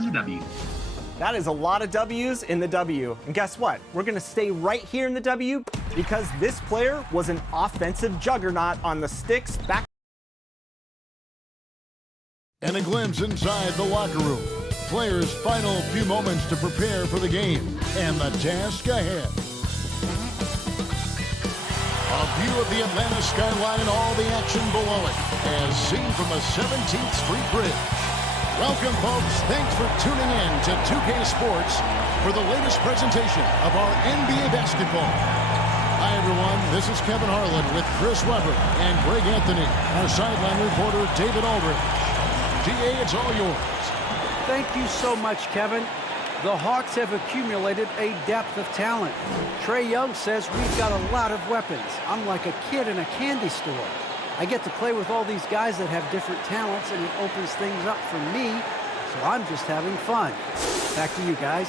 in the W. That is a lot of W's in the W. And guess what? We're going to stay right here in the W because this player was an offensive juggernaut on the sticks back. And a glimpse inside the locker room. Players' final few moments to prepare for the game and the task ahead. A view of the Atlanta skyline and all the action below it as seen from the 17th Street Bridge. Welcome, folks. Thanks for tuning in to 2K Sports for the latest presentation of our NBA basketball. Hi, everyone. This is Kevin Harlan with Chris Webber and Greg Anthony, our sideline reporter David Aldridge. GA, it's all yours. Thank you so much, Kevin. The Hawks have accumulated a depth of talent. Trae Young says we've got a lot of weapons. I'm like a kid in a candy store. I get to play with all these guys that have different talents, and it opens things up for me, so I'm just having fun. Back to you guys.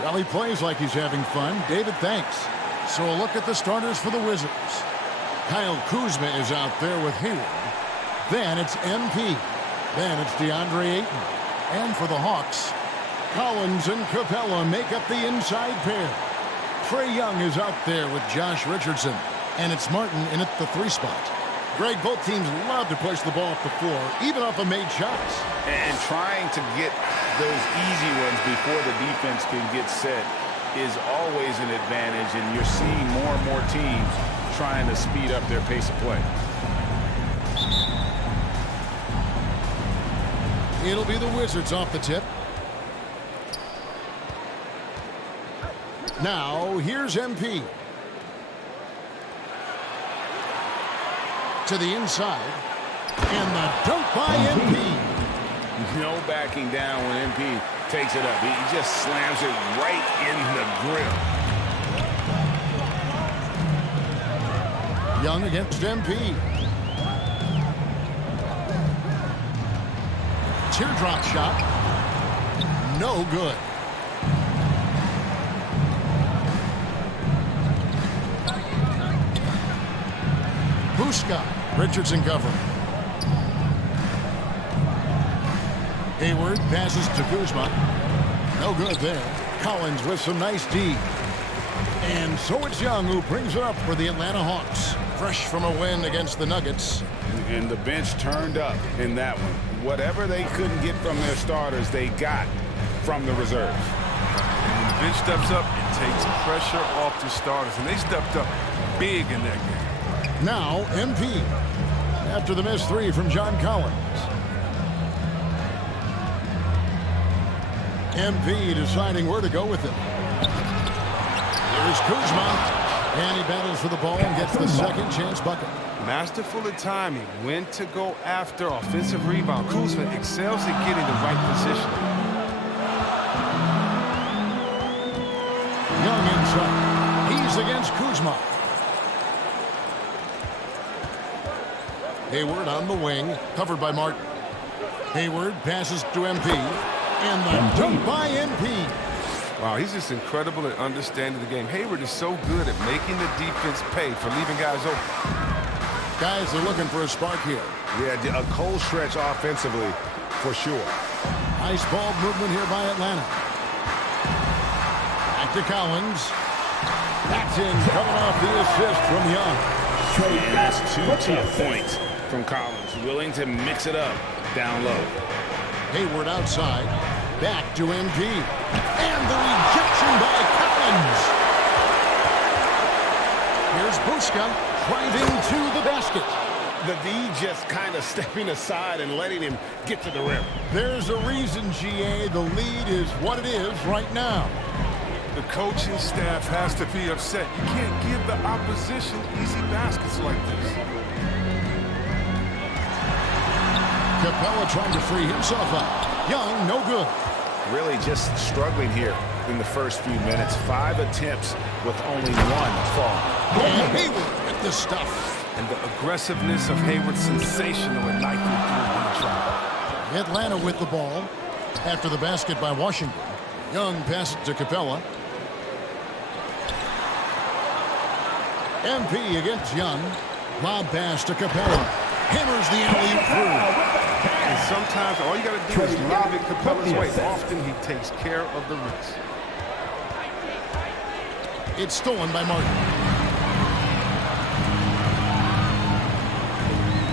Well, he plays like he's having fun. David, thanks. So a look at the starters for the Wizards. Kyle Kuzma is out there with Hayward. Then it's MP. Then it's DeAndre Ayton. And for the Hawks, Collins and Capella make up the inside pair. Trae Young is out there with Josh Richardson. And it's Martin in at the 3 spot. Greg, both teams love to push the ball up the floor, even off of made shots. And trying to get those easy ones before the defense can get set is always an advantage, and you're seeing more and more teams trying to speed up their pace of play. It'll be the Wizards off the tip. Now, here's MP. To the inside. And the dunk by MP. No backing down when MP takes it up. He just slams it right in the grill. Young against MP. Teardrop shot. No good. Buska. Richardson covering. Hayward passes to Kuzma. No good there. Collins with some nice D. And so it's Young who brings it up for the Atlanta Hawks. Fresh from a win against the Nuggets. And the bench turned up in that one. Whatever they couldn't get from their starters, they got from the reserves. And when the bench steps up, it takes pressure off the starters. And they stepped up big in that game. Now, MP. After the missed 3 from John Collins. MP deciding where to go with it. Here's Kuzma. And he battles for the ball and gets the second chance bucket. Masterful at timing. When to go after offensive rebound. Kuzma excels at getting the right position. Young inside. He's against Kuzma. Hayward on the wing, covered by Martin. Hayward passes to MP, and the dunk by MP. Wow, he's just incredible at understanding the game. Hayward is so good at making the defense pay for leaving guys open. Guys are looking for a spark here. Yeah, a cold stretch offensively, for sure. Nice ball movement here by Atlanta. Back to Collins. That's in, coming off the assist from Young. And that's 2 tough points from Collins, willing to mix it up down low. Hayward outside, back to MP, and the rejection by Collins. Here's Buska driving to the basket. The D just kind of stepping aside and letting him get to the rim. There's a reason, GA, the lead is what it is right now. The coaching staff has to be upset. You can't give the opposition easy baskets like this. Capella trying to free himself up. Young, no good. Really just struggling here in the first few minutes. 5 attempts with only 1 fall. And Hayward with the stuff. And the aggressiveness of Hayward, sensational at knifing through when he tried. Atlanta with the ball. After the basket by Washington. Young passes to Capella. MP against Young. Lob pass to Capella. Hammers the alley-oop through. And sometimes all you got to do is lob it Capella's way. Often he takes care of the risk. It's stolen by Martin.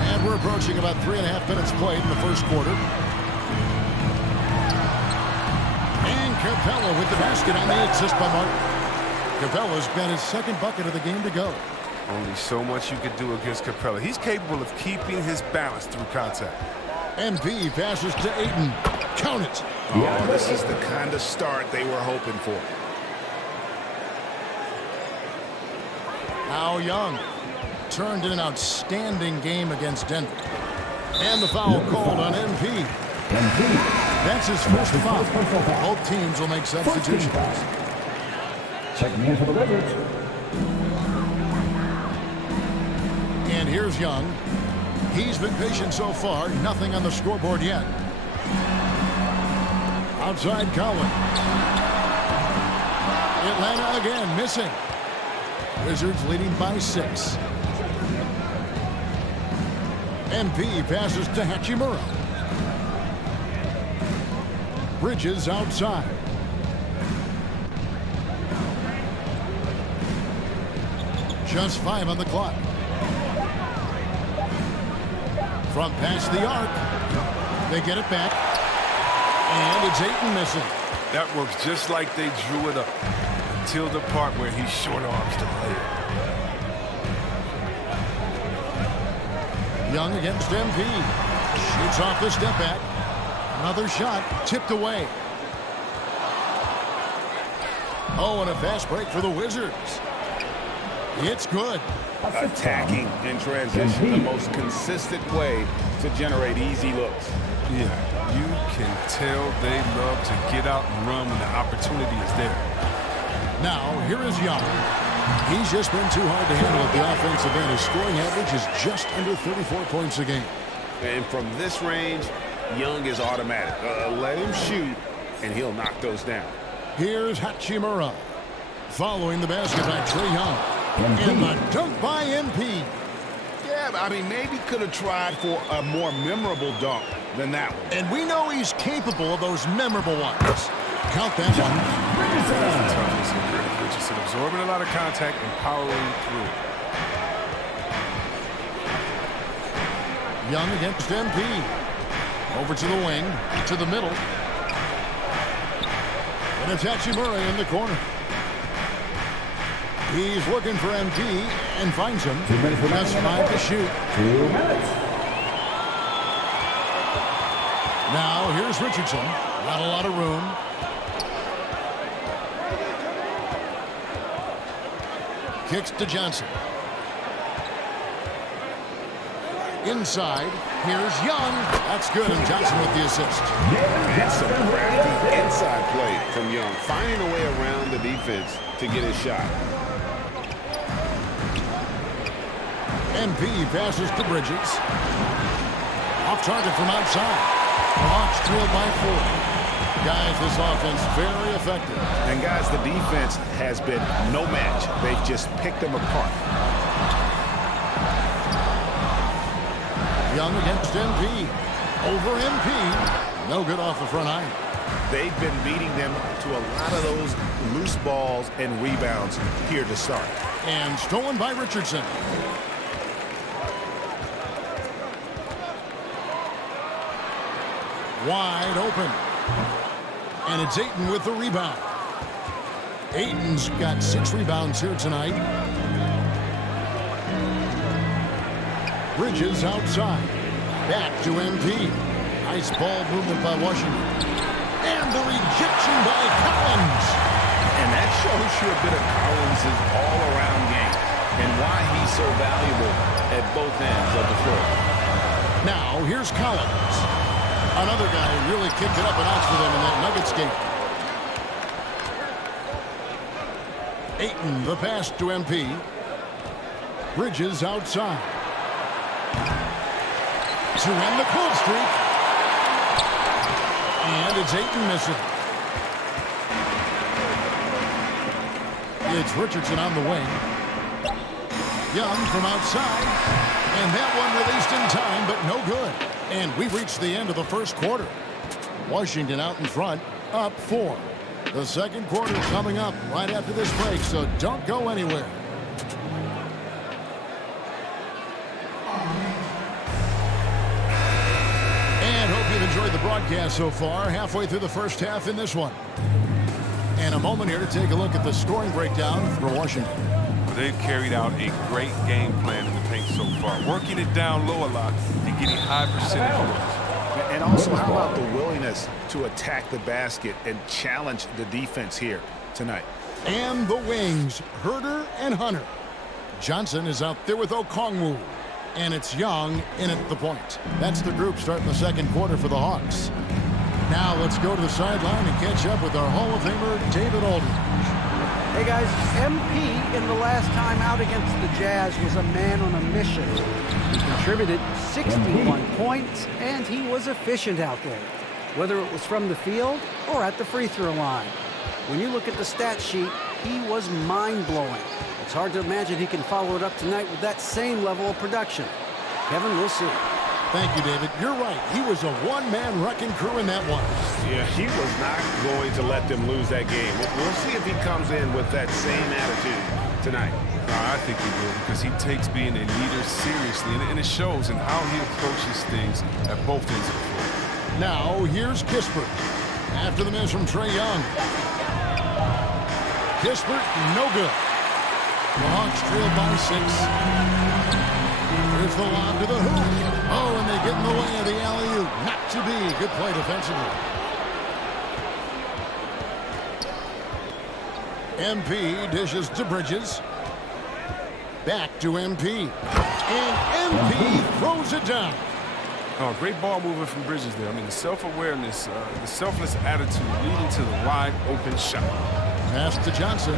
And we're approaching about 3.5 minutes played in the first quarter. And Capella with the basket on the assist by Martin. Capella's got his second bucket of the game to go. Only so much you could do against Capella. He's capable of keeping his balance through contact. MP passes to Ayton. Count it. Oh, this is the kind of start they were hoping for. Now Young turned in an outstanding game against Denver. And the foul called on MP. That's his first foul. Both teams will make substitutions. Checking in for the Wizards. And here's Young. He's been patient so far. Nothing on the scoreboard yet. Outside Cowan. Atlanta again missing. Wizards leading by 6. MP passes to Hachimura. Bridges outside. Just 5 on the clock. From past the arc. They get it back. And it's Ayton missing. That works just like they drew it up. Until the part where he short arms the player. Young against MP. Shoots off the step back. Another shot tipped away. Oh, and a fast break for the Wizards. It's good. Attacking in transition, the most consistent way to generate easy looks. Yeah, you can tell they love to get out and run when the opportunity is there. Now, here is Young. He's just been too hard to handle at the offensive end. His scoring average is just under 34 points a game. And from this range, Young is automatic. Let him shoot, and he'll knock those down. Here's Hachimura. Following the basket by Trae Young. And the dunk by MP. Yeah, I mean, maybe could have tried for a more memorable dunk than that one. And we know he's capable of those memorable ones. Count that one. Toughness and grit. Richardson absorbing a lot of contact and powering through. Young against MP. Over to the wing, to the middle. And it's Hachimura in the corner. He's looking for MP and finds him. 2 minutes remaining. Just 5 to shoot. 2 minutes. Now here's Richardson. Not a lot of room. Kicks to Johnson. Inside. Here's Young. That's good, and Johnson with the assist. And some crafty inside play from Young, finding a way around the defense to get his shot. MP passes to Bridges. Off target from outside. Hawks trailed by 4. Guys, this offense very effective. And guys, the defense has been no match. They've just picked them apart. Young against MP. Over MP. No good off the front iron. They've been beating them to a lot of those loose balls and rebounds here to start. And stolen by Richardson. Wide open. And it's Ayton with the rebound. Ayton's got 6 rebounds here tonight. Bridges outside. Back to MP. Nice ball movement by Washington. And the rejection by Collins. And that shows you a bit of Collins' all-around game and why he's so valuable at both ends of the floor. Now, here's Collins. Another guy who really kicked it up a notch for them in that Nuggets game. Ayton, the pass to MP. Bridges outside. To end the cold streak. And it's Ayton missing. It's Richardson on the wing. Young from outside. And that one released in time, but no good. And we've reached the end of the first quarter. Washington out in front, up 4. The second quarter coming up right after this break, so don't go anywhere. And hope you've enjoyed the broadcast so far. Halfway through the first half in this one. And a moment here to take a look at the scoring breakdown for Washington. They've carried out a great game plan in the paint so far, working it down low a lot and getting high percentage looks. And also, how about the willingness to attack the basket and challenge the defense here tonight? And the wings, Herder and Hunter. Johnson is out there with Okongwu. And it's Young in at the point. That's the group starting the second quarter for the Hawks. Now let's go to the sideline and catch up with our Hall of Famer, David Aldridge. Hey guys, MP in the last time out against the Jazz was a man on a mission. He contributed 61 points, and he was efficient out there, whether it was from the field or at the free throw line. When you look at the stat sheet, he was mind-blowing. It's hard to imagine he can follow it up tonight with that same level of production. Kevin, we'll see. Thank you, David. You're right. He was a one-man wrecking crew in that one. Yeah, he was not going to let them lose that game. We'll see if he comes in with that same attitude tonight. I think he will, because he takes being a leader seriously, and it shows in how he approaches things at both ends of the floor. Now, here's Kispert. After the miss from Trae Young. Kispert, no good. The Hawks trail by 6. Here's the lob to the hoop. Oh, and they get in the way of the alley-oop. Not to be. Good play defensively. MP dishes to Bridges. Back to MP. And MP throws it down. Oh, great ball movement from Bridges there. I mean, the self-awareness, the selfless attitude leading to the wide-open shot. Pass to Johnson.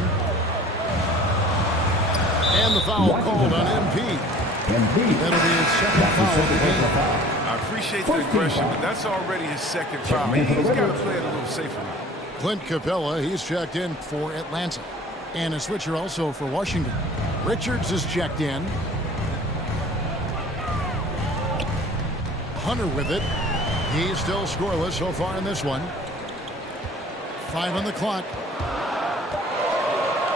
And the foul called on MP. That'll be his second foul of the game. I appreciate the aggression, but that's already his second foul. He's got to play it a little safer now. Clint Capella, he's checked in for Atlanta. And a switcher also for Washington. Richards is checked in. Hunter with it. He's still scoreless so far in this one. 5 on the clock.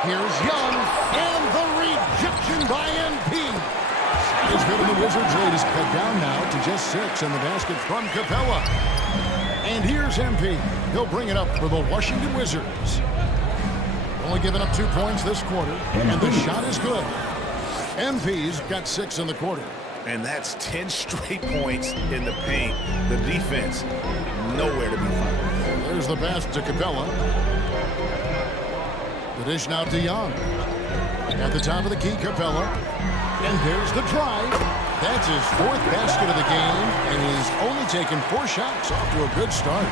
Here's Young. And the rejection by MP. It's good, and the Wizards' lead is cut down now to just 6 in the basket from Capella. And here's MP. He'll bring it up for the Washington Wizards. Only giving up 2 points this quarter, and the shot is good. MP's got 6 in the quarter. And that's 10 straight points in the paint. The defense, nowhere to be found. There's the pass to Capella. The dish now to Young. At the top of the key, Capella. And there's the drive. That's his 4th basket of the game, and he's only taken 4 shots off to a good start.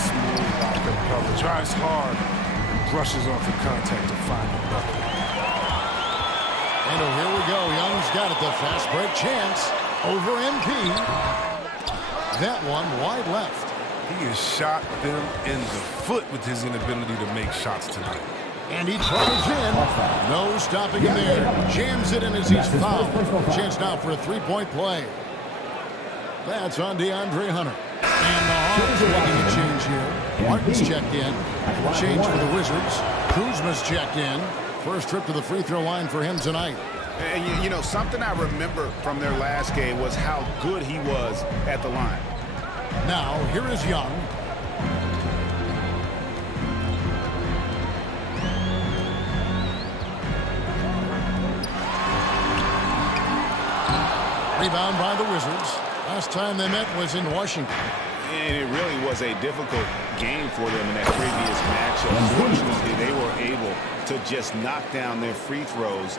Smooth out the cover. Drives hard and brushes off the contact to find the bucket. And oh, here we go. Young's got it. The fast break chance over MP. That one wide left. He has shot them in the foot with his inability to make shots tonight. And he tries in. No stopping him there. Jams it in as he's fouled. Chance now for a 3-point play. That's on DeAndre Hunter. And the Hawks making a change here. Martin's checked in. Change for the Wizards. Kuzma's checked in. First trip to the free throw line for him tonight. And you know, something I remember from their last game was how good he was at the line. Now, here is Young. Rebound by the Wizards. Last time they met was in Washington. And it really was a difficult game for them in that previous matchup. Fortunately, they were able to just knock down their free throws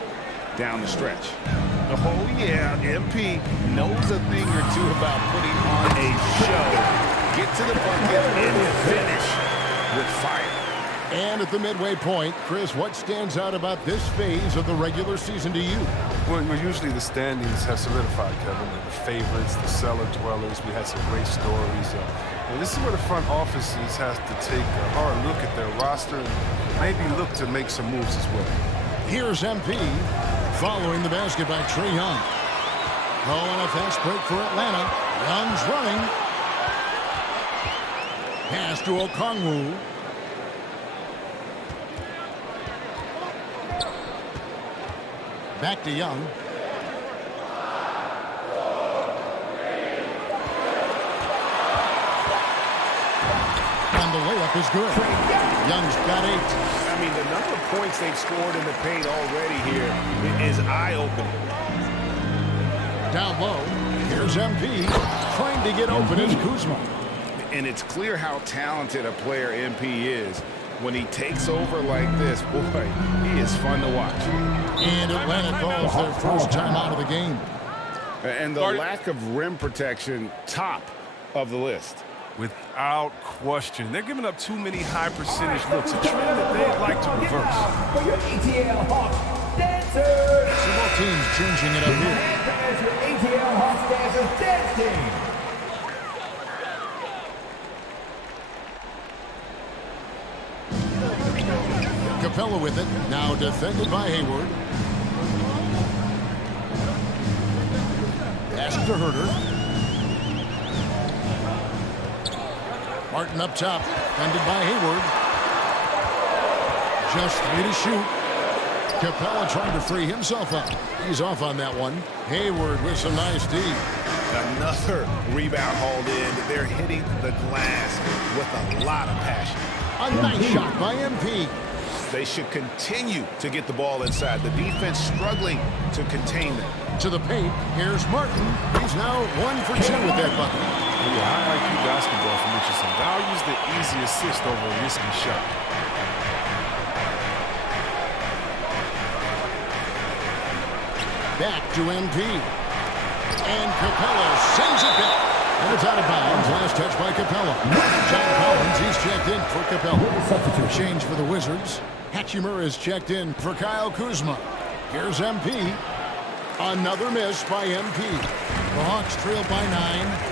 down the stretch. Oh, yeah, MP knows a thing or two about putting on a show. Get to the bucket and finish with fire. And at the midway point, Chris, what stands out about this phase of the regular season to you? Well, usually the standings have solidified, Kevin. The favorites, the cellar dwellers. We had some great stories. And this is where the front offices has to take a hard look at their roster and maybe look to make some moves as well. Here's MP following the basket by Trae Young. Oh, and a fast break for Atlanta. Young's running. Pass to Okongwu. Back to Young. And the layup is good. Young's got 8. I mean, the number of points they've scored in the paint already here is eye-opening. Down low, here's MP. Trying to get open is Kuzma. And it's clear how talented a player MP is. When he takes over like this, boy, he is fun to watch. And Atlanta calls their first time out of the game. And the lack of rim protection, top of the list. Without question. They're giving up too many high percentage looks, a trend that they'd like to reverse. For your ATL Hawks dancers. So both teams changing it up here. There's your ATL Hawks dancers dance team. Capella with it. Now defended by Hayward. Pass to Herter. Martin up top. Defended by Hayward. Just 3 to shoot. Capella trying to free himself up. He's off on that one. Hayward with some nice D. Another rebound hauled in. They're hitting the glass with a lot of passion. A nice shot by MP. They should continue to get the ball inside. The defense struggling to contain them. To the paint. Here's Martin. He's now 1 for 2 with that bucket. Yeah, high IQ basketball from Richardson values the easy assist over a risky shot. Back to MP. And Capella sends it back. And it's out of bounds. Last touch by Capella. John Collins, he's checked in for Capella. Substitute change for the Wizards. Hachimura is checked in for Kyle Kuzma. Here's MP. Another miss by MP. The Hawks trail by 9.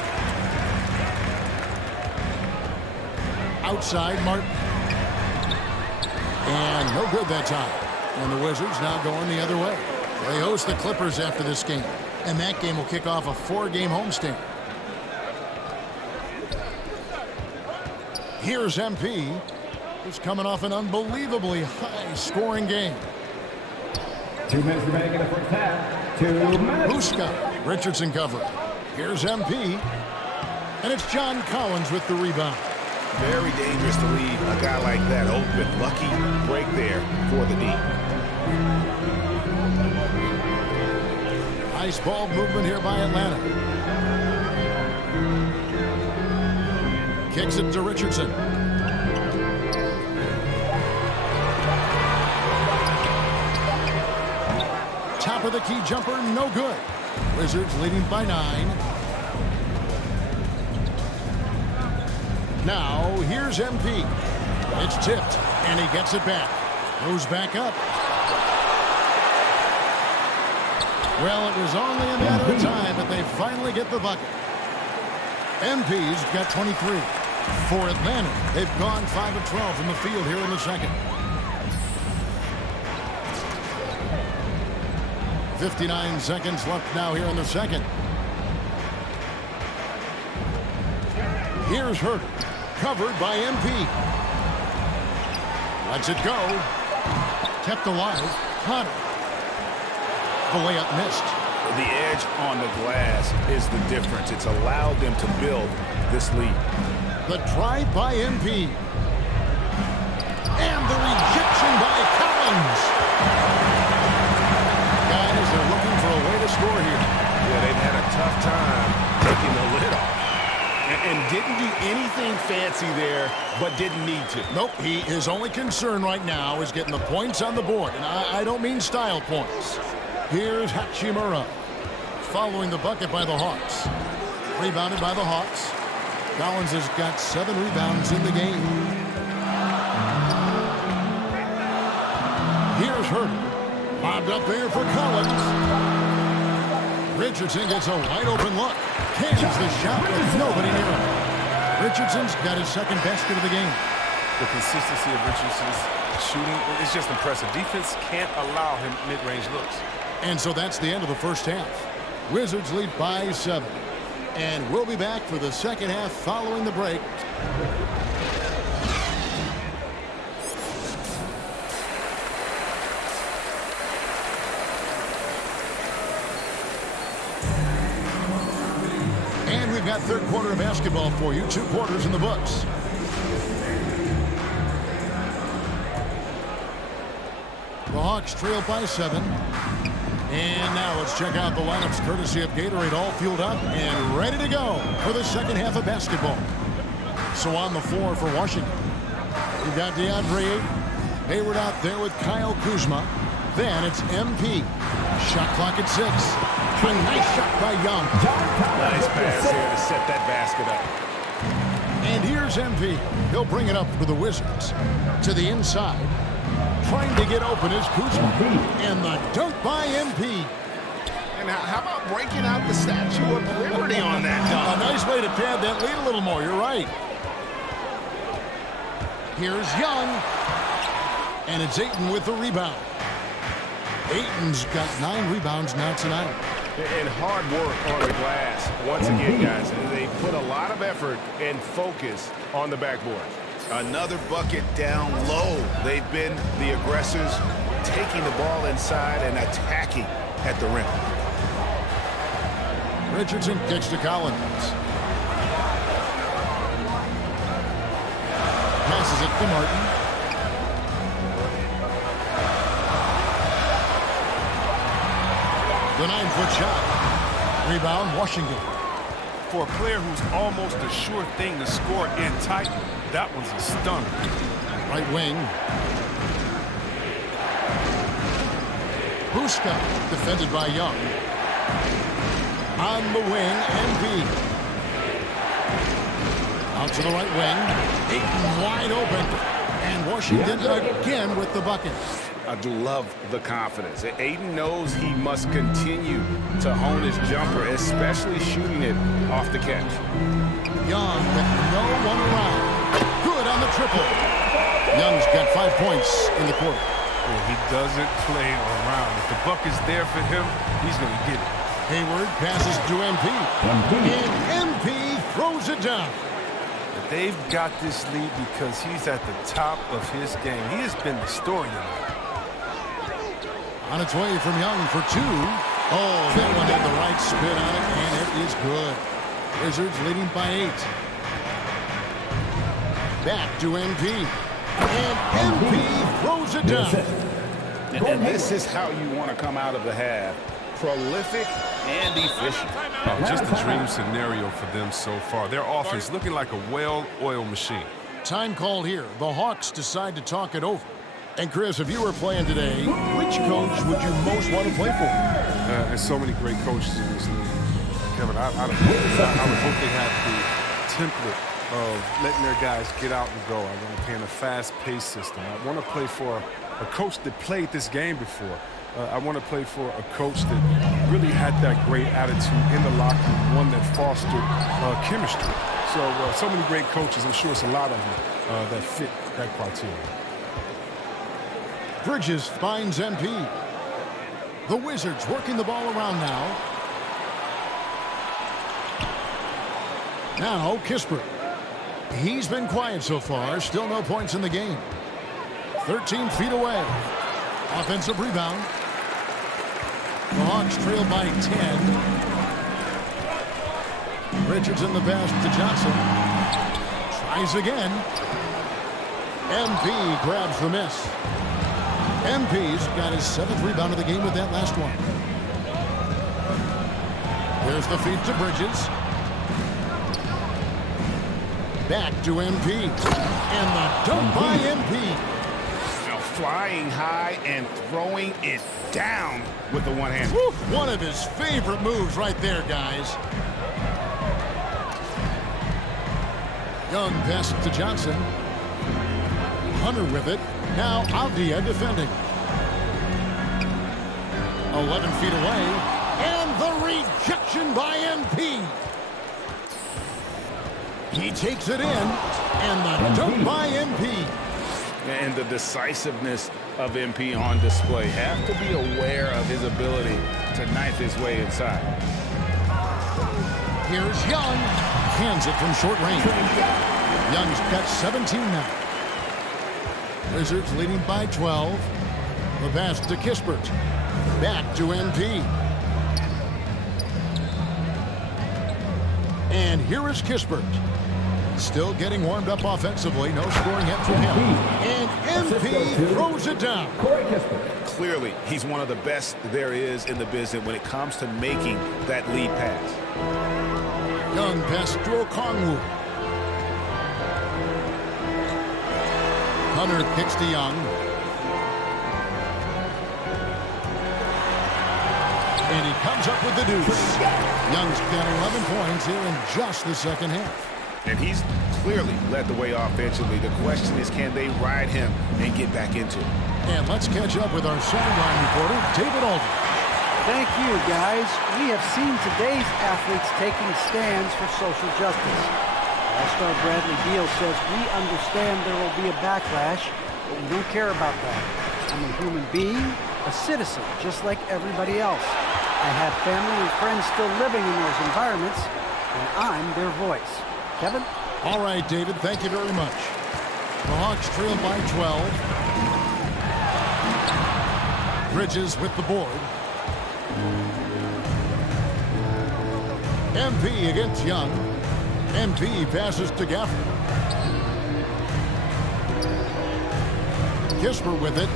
Outside, Martin. And no good that time. And the Wizards now going the other way. They host the Clippers after this game. And that game will kick off a 4-game homestand. Here's MP. He's coming off an unbelievably high-scoring game. 2 minutes remaining in the first half. 2 minutes. Huska. Richardson cover. Here's MP. And it's John Collins with the rebound. Very dangerous to leave a guy like that open. Lucky break there for the D. Nice ball movement here by Atlanta. Kicks it to Richardson. Top of the key jumper, no good. Wizards leading by 9. Now, here's MP. It's tipped, and he gets it back. Goes back up. Well, it was only a matter of time, but they finally get the bucket. MP's got 23. For Atlanta, they've gone 5 of 12 from the field here in the second. 59 seconds left now here in the second. Here's Herter, covered by MP. Lets it go. Kept alive. Hunter. The layup missed. The edge on the glass is the difference. It's allowed them to build this lead. The drive by MP. And the rejection by Collins. Guys are looking for a way to score here. Yeah, they've had a tough time taking the lid off. And didn't do anything fancy there, but didn't need to. Nope, his only concern right now is getting the points on the board. And I don't mean style points. Here's Hachimura. Following the bucket by the Hawks. Rebounded by the Hawks. Collins has got 7 rebounds in the game. Here's Herter. Bobbed up there for Collins. Richardson gets a wide open look. Cans the shot with nobody near him. Richardson's got his second basket of the game. The consistency of Richardson's shooting is just impressive. Defense can't allow him mid-range looks. And so that's the end of the first half. Wizards lead by 7. And we'll be back for the second half following the break. And we've got third quarter of basketball for you. 2 quarters in the books. The Hawks trail by 7. And now let's check out the lineups courtesy of Gatorade, all fueled up and ready to go for the second half of basketball. So on the floor for Washington, you've got DeAndre Ayton. Hayward out there with Kyle Kuzma. Then it's MP. Shot clock at 6. A nice shot by Young. Nice pass here to set that basket up. And here's MP. He'll bring it up for the Wizards. To the inside. Trying to get open is Kuzma. And the dunk by MP. And how about breaking out the Statue of Liberty on that dunk? A nice way to pad that lead a little more. You're right. Here's Young. And it's Ayton with the rebound. Ayton's got 9 rebounds now tonight. And hard work on the glass. Once again, guys, they put a lot of effort and focus on the backboard. Another bucket down low. They've been the aggressors, taking the ball inside and attacking at the rim. Richardson kicks to Collins. Passes it to Martin. The 9-foot shot. Rebound, Washington. For a player who's almost a sure thing to score in tight, that was a stunner. Right wing. Buska, defended by Young. On the wing, MP. Out to the right wing. Ayton wide open. And Washington again with the bucket. I do love the confidence. Ayton knows he must continue to hone his jumper, especially shooting it off the catch. Young with no one around. Good on the triple. Young's got 5 points in the quarter. Well, he doesn't play around. If the bucket's there for him, he's going to get it. Hayward passes to MP. And MP throws it down. But they've got this lead because he's at the top of his game. He has been the story of it. On its way from Young for 2. Oh, that one had the right spin on it, and it is good. Wizards leading by 8. Back to MP. And MP throws it down. And this is how you want to come out of the half. Prolific and efficient. Just a dream scenario for them so far. Their offense looking like a well-oiled machine. Time called here. The Hawks decide to talk it over. And Chris, if you were playing today, which coach would you most want to play for? There's so many great coaches in this league. Kevin, I would hope they have the template of letting their guys get out and go. I want to play in a fast-paced system. I want to play for a coach that played this game before. I want to play for a coach that really had that great attitude in the locker room, one that fostered chemistry. So many great coaches. I'm sure it's a lot of them that fit that criteria. Bridges finds MP. The Wizards working the ball around now. Now Kispert. He's been quiet so far. Still no points in the game. 13 feet away. Offensive rebound. The Hawks trail by 10. Richards in the pass to Johnson. Tries again. MP grabs the miss. MP's got his 7th rebound of the game with that last one. Here's the feed to Bridges. Back to MP. And the dunk by MP. Now flying high and throwing it down with the one hand. One of his favorite moves right there, guys. Young passes to Johnson. Hunter with it. Now Avdia defending. 11 feet away. And the rejection by MP. He takes it in. And the dunk by MP. And the decisiveness of MP on display. Have to be aware of his ability to knife his way inside. Here's Young. Hands it from short range. Young's got 17 now. Wizards leading by 12. The pass to Kispert. Back to MP. And here is Kispert. Still getting warmed up offensively. No scoring yet from him. And MP throws it down. Clearly, he's one of the best there is in the business when it comes to making that lead pass. Young pass to Okongwu. Hunter kicks to Young. And he comes up with the deuce. Young's got 11 points here in just the second half. And he's clearly led the way offensively. The question is, can they ride him and get back into it? And let's catch up with our sideline reporter, David Aldridge. Thank you, guys. We have seen today's athletes taking stands for social justice. All-star Bradley Beal says, we understand there will be a backlash, but we don't care about that. I'm a human being, a citizen, just like everybody else. I have family and friends still living in those environments, and I'm their voice. Kevin? All right, David, thank you very much. The Hawks trail by 12. Bridges with the board. MP against Young. MP passes to Gafford. Kispert with it.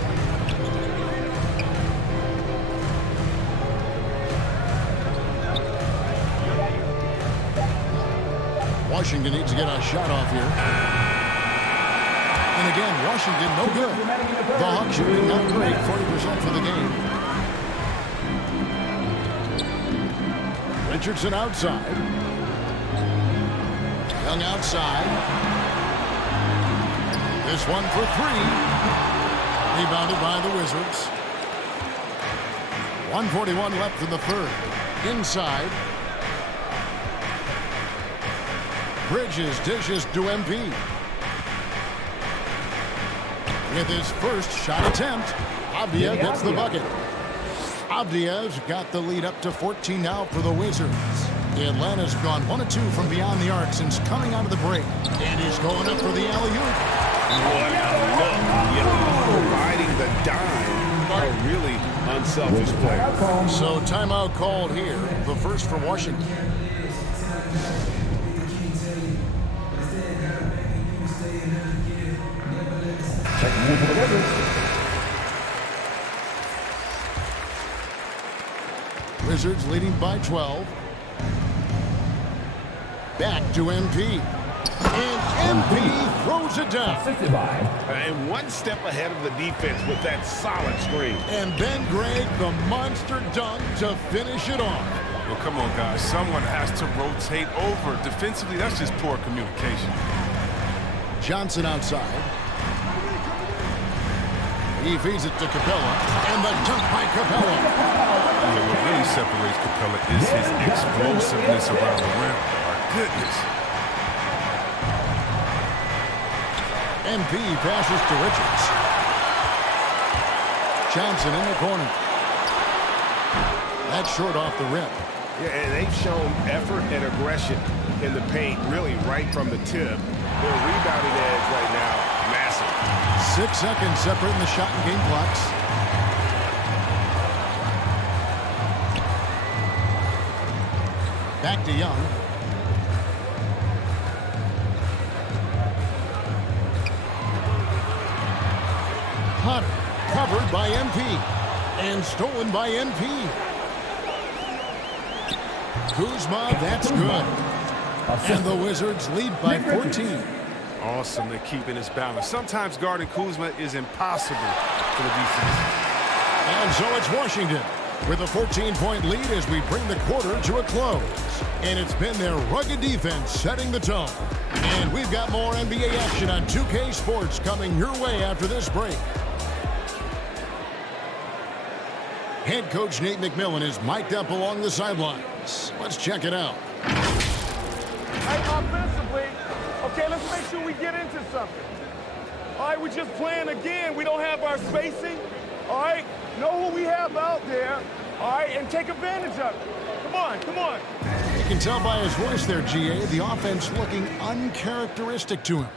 Washington needs to get a shot off here. And again, Washington no good. The Hawks shooting not great, 40% for the game. Richardson outside. Young outside. This one for three. Rebounded by the Wizards. 1:41 left in the third. Inside. Bridges dishes to MP. With his first shot attempt, Avdija gets the bucket. Avdija's got the lead up to 14 now for the Wizards. Atlanta's gone 1 of 2 from beyond the arc since coming out of the break. And he's going up for the alley-oop. What a look. Providing the dime. A really unselfish player. So timeout called here. The first for Washington. Wizards leading by 12. Back to MP. And MP throws it down. And one step ahead of the defense with that solid screen. And Ben Gregg, the monster dunk to finish it off. Well, come on, guys. Someone has to rotate over. Defensively, that's just poor communication. Johnson outside. He feeds it to Capella. And the dunk by Capella. Yeah, what really separates Capella is his explosiveness around the rim. My goodness. MP passes to Richards. Johnson in the corner. That's short off the rim. Yeah, and they've shown effort and aggression in the paint, really right from the tip. Their rebounding edge right now, massive. 6 seconds separating the shot and game clocks. Back to Young. Hunter covered by MP and stolen by MP. Kuzma, that's good. And the Wizards lead by 14. Awesome, they're keeping his balance. Sometimes guarding Kuzma is impossible for the defense. And so it's Washington with a 14-point lead as we bring the quarter to a close. And it's been their rugged defense setting the tone. And we've got more NBA action on 2K Sports coming your way after this break. Head coach Nate McMillan is mic'd up along the sidelines. Let's check it out. Hey, offensively, okay, let's make sure we get into something. All right, we're just playing again. We don't have our spacing. All right, know who we have out there. All right, and take advantage of it. Come on, come on. You can tell by his voice there, GA, the offense looking uncharacteristic to him.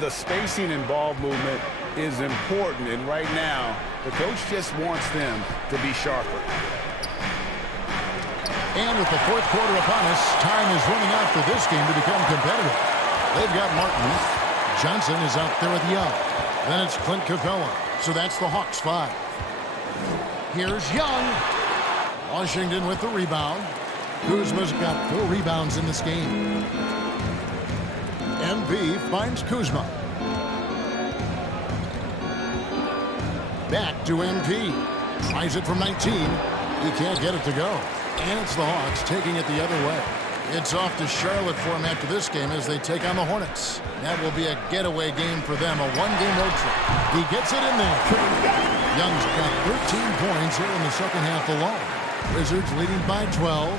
The spacing and ball movement is important, and right now, the coach just wants them to be sharper. And with the fourth quarter upon us, time is running out for this game to become competitive. They've got Martin. Johnson is out there with Young. Then it's Clint Capella. So that's the Hawks 5. Here's Young. Washington with the rebound. Kuzma's got 4 rebounds in this game. MB finds Kuzma. Back to MP. Tries it from 19. He can't get it to go. And it's the Hawks taking it the other way. It's off to Charlotte for him after this game as they take on the Hornets. That will be a getaway game for them, a one-game road trip. He gets it in there. Young's got 13 points here in the second half alone. Wizards leading by 12.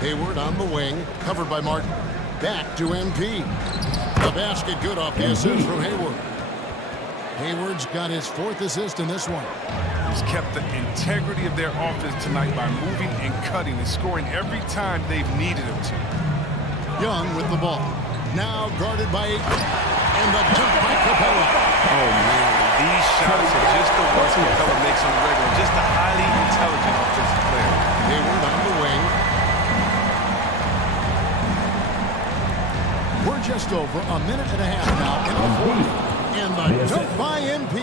Hayward on the wing, covered by Martin. Back to MP. The basket good off the assist from Hayward. Hayward's got his 4th assist in this one. He's kept the integrity of their offense tonight by moving and cutting and scoring every time they've needed him to. Young with the ball. Now guarded by Ayton. And the dunk by Capella. Oh, man. These shots are just the ones Capella makes on the regular. Just a highly intelligent offensive player. Hayward on the wing. We're just over a minute and a half now in the fourth. And the dunk by MP.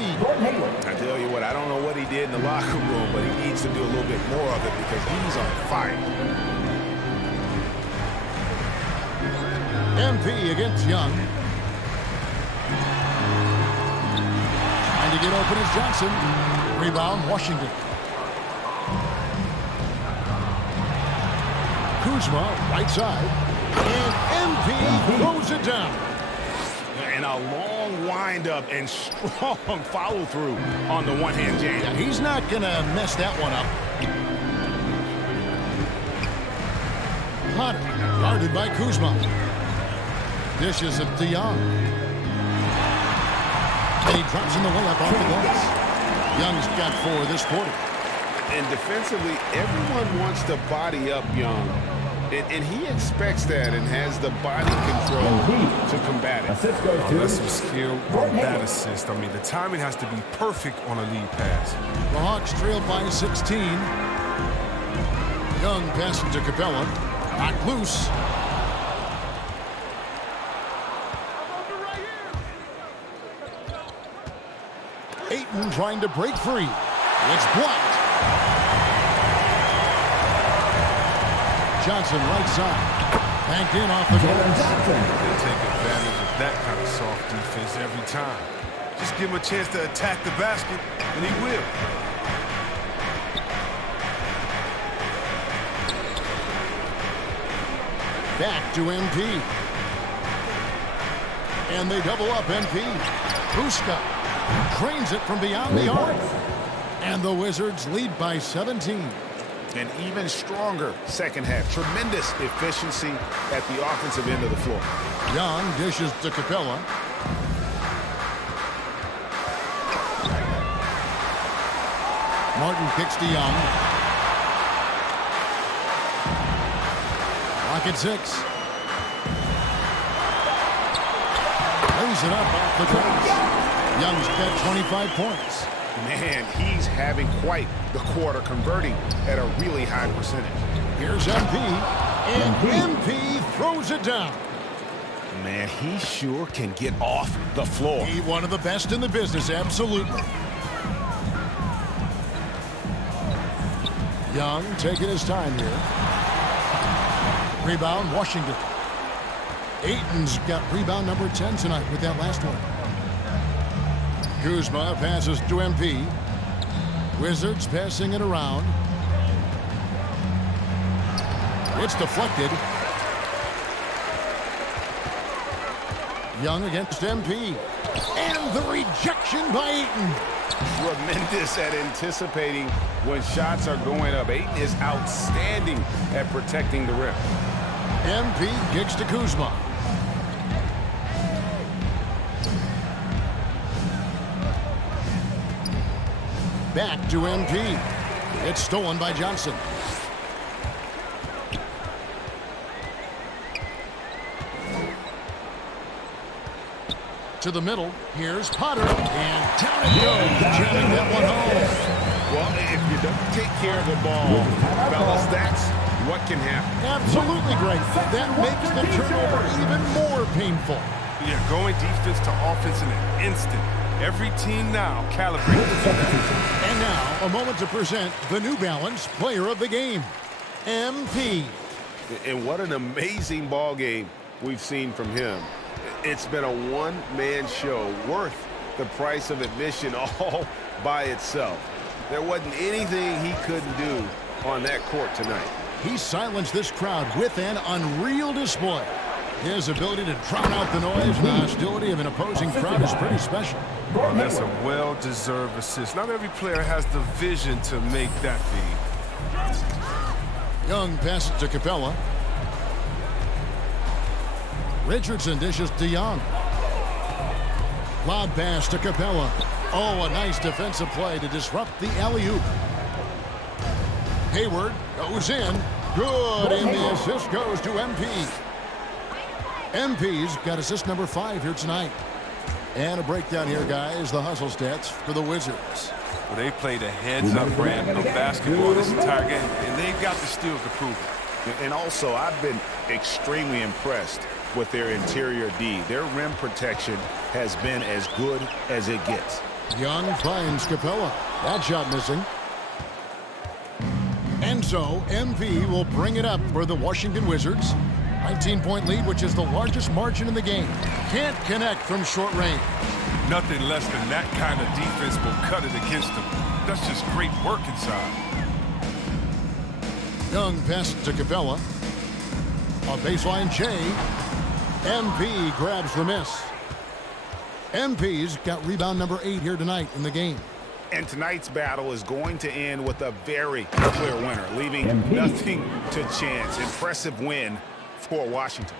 I tell you what, I don't know what he did in the locker room, but he needs to do a little bit more of it because he's on fire. MP against Young. Trying to get open is Johnson. Rebound, Washington. Kuzma, right side. And MP throws it down. And a long windup and strong follow-through on the one-hand jam. Yeah, he's not going to mess that one up. Potter, guarded by Kuzma. Dishes it to Young. And he drops in the layup off the glass. Young's got 4 this quarter. And defensively, everyone wants to body up Young. And he expects that and has the body control to combat it. Assist goes to That's some skill on that assist. I mean, the timing has to be perfect on a lead pass. The Hawks trail by 16. Young passing to Capella. Not loose. Ayton trying to break free. It's blocked. Johnson right side. Banked in off the glass. They take advantage of that kind of soft defense every time. Just give him a chance to attack the basket, and he will. Back to MP. And they double up MP. Huska drains it from beyond the arc. And the Wizards lead by 17. An even stronger second half. Tremendous efficiency at the offensive end of the floor. Young dishes to Capella. Martin kicks to Young. Clock at 6. Lays it up off the glass. Young's got 25 points. Man, he's having quite the quarter, converting at a really high percentage. Here's MP, and MP throws it down. Man, he sure can get off the floor. He's one of the best in the business, absolutely. Young taking his time here. Rebound, Washington. Ayton's got rebound number 10 tonight with that last one. Kuzma passes to MP. Wizards passing it around. It's deflected. Young against MP. And the rejection by Ayton. Tremendous at anticipating when shots are going up. Ayton is outstanding at protecting the rim. MP kicks to Kuzma. back to MP. It's stolen by Johnson. To the middle. Here's Potter. And down it goes. Jamming that one home. Well, if you don't take care of the ball, fellas, that's what can happen. Absolutely great. That makes the turnover even more painful. Yeah, going defense to offense in an instant. Every team now calibrated for that. And now, a moment to present the New Balance Player of the Game, MP. And what an amazing ball game we've seen from him. It's been a one-man show worth the price of admission all by itself. There wasn't anything he couldn't do on that court tonight. He silenced this crowd with an unreal display. His ability to drown out the noise and the hostility of an opposing crowd is pretty special. Well, that's a well-deserved assist. Not every player has the vision to make that feed. Young passes to Capella. Richardson dishes to Young. Lob pass to Capella. Oh, a nice defensive play to disrupt the alley-oop. Hayward goes in. Good, and the assist goes to MP. MP's got assist number 5 here tonight. And a breakdown here, guys. The hustle stats for the Wizards. Well, they played a heads-up brand of basketball this entire game, and they've got the steals to prove it. And also, I've been extremely impressed with their interior D. Their rim protection has been as good as it gets. Young finds Capella. That shot missing. And so, MP will bring it up for the Washington Wizards. 19-point lead, which is the largest margin in the game. Can't connect from short range. Nothing less than that kind of defense will cut it against them. That's just great work inside. Young passes to Capella. On baseline, Jay. MP grabs the miss. MP's got rebound number 8 here tonight in the game. And tonight's battle is going to end with a very clear winner, leaving nothing to chance. Impressive win for Washington.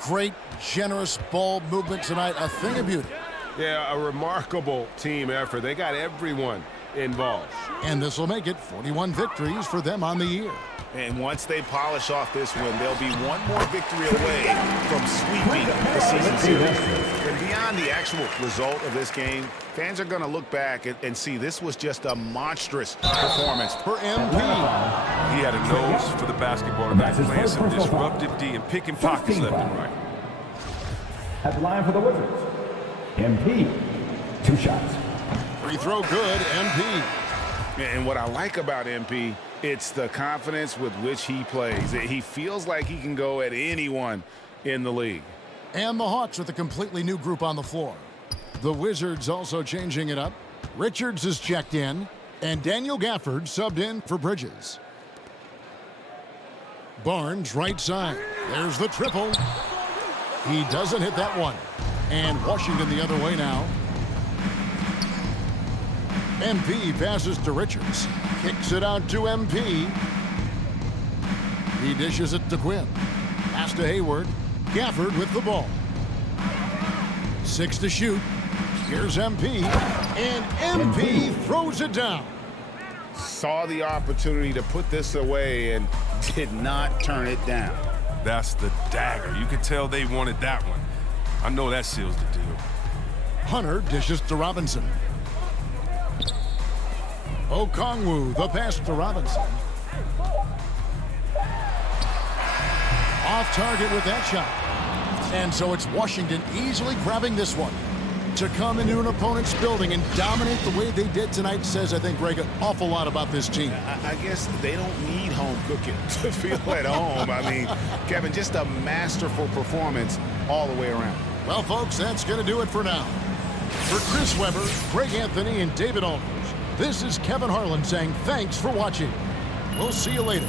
Great, generous ball movement tonight. A thing of beauty. Yeah, a remarkable team effort. They got everyone involved. And this will make it 41 victories for them on the year. And once they polish off this win, they'll be one more victory away from sweeping the season series. And beyond the actual result of this game, fans are going to look back and see this was just a monstrous performance For MP. He had a nose for the basketball tonight, playing some disruptive D and picking pockets left and right. At the line for the Wizards, MP. 2 shots. Free throw good, MP. And what I like about MP, it's the confidence with which he plays. He feels like he can go at anyone in the league. And the Hawks with a completely new group on the floor. The Wizards also changing it up. Richards is checked in, and Daniel Gafford subbed in for Bridges. Barnes right side. There's the triple. He doesn't hit that one. And Washington the other way now. MP passes to Richards. Kicks it out to MP. He dishes it to Quinn. Pass to Hayward. Gafford with the ball. 6 to shoot. Here's MP. And MP throws it down. Saw the opportunity to put this away and did not turn it down. That's the dagger. You could tell they wanted that one. I know that seals the deal. Hunter dishes to Robinson. Okongwu, the pass to Robinson. Off target with that shot. And so it's Washington easily grabbing this one. To come into an opponent's building and dominate the way they did tonight says, I think, Greg, an awful lot about this team. I guess they don't need home cooking to feel at home. I mean, Kevin, just a masterful performance all the way around. Well, folks, that's going to do it for now. For Chris Webber, Greg Anthony, and David Aldridge, this is Kevin Harlan saying thanks for watching. We'll see you later.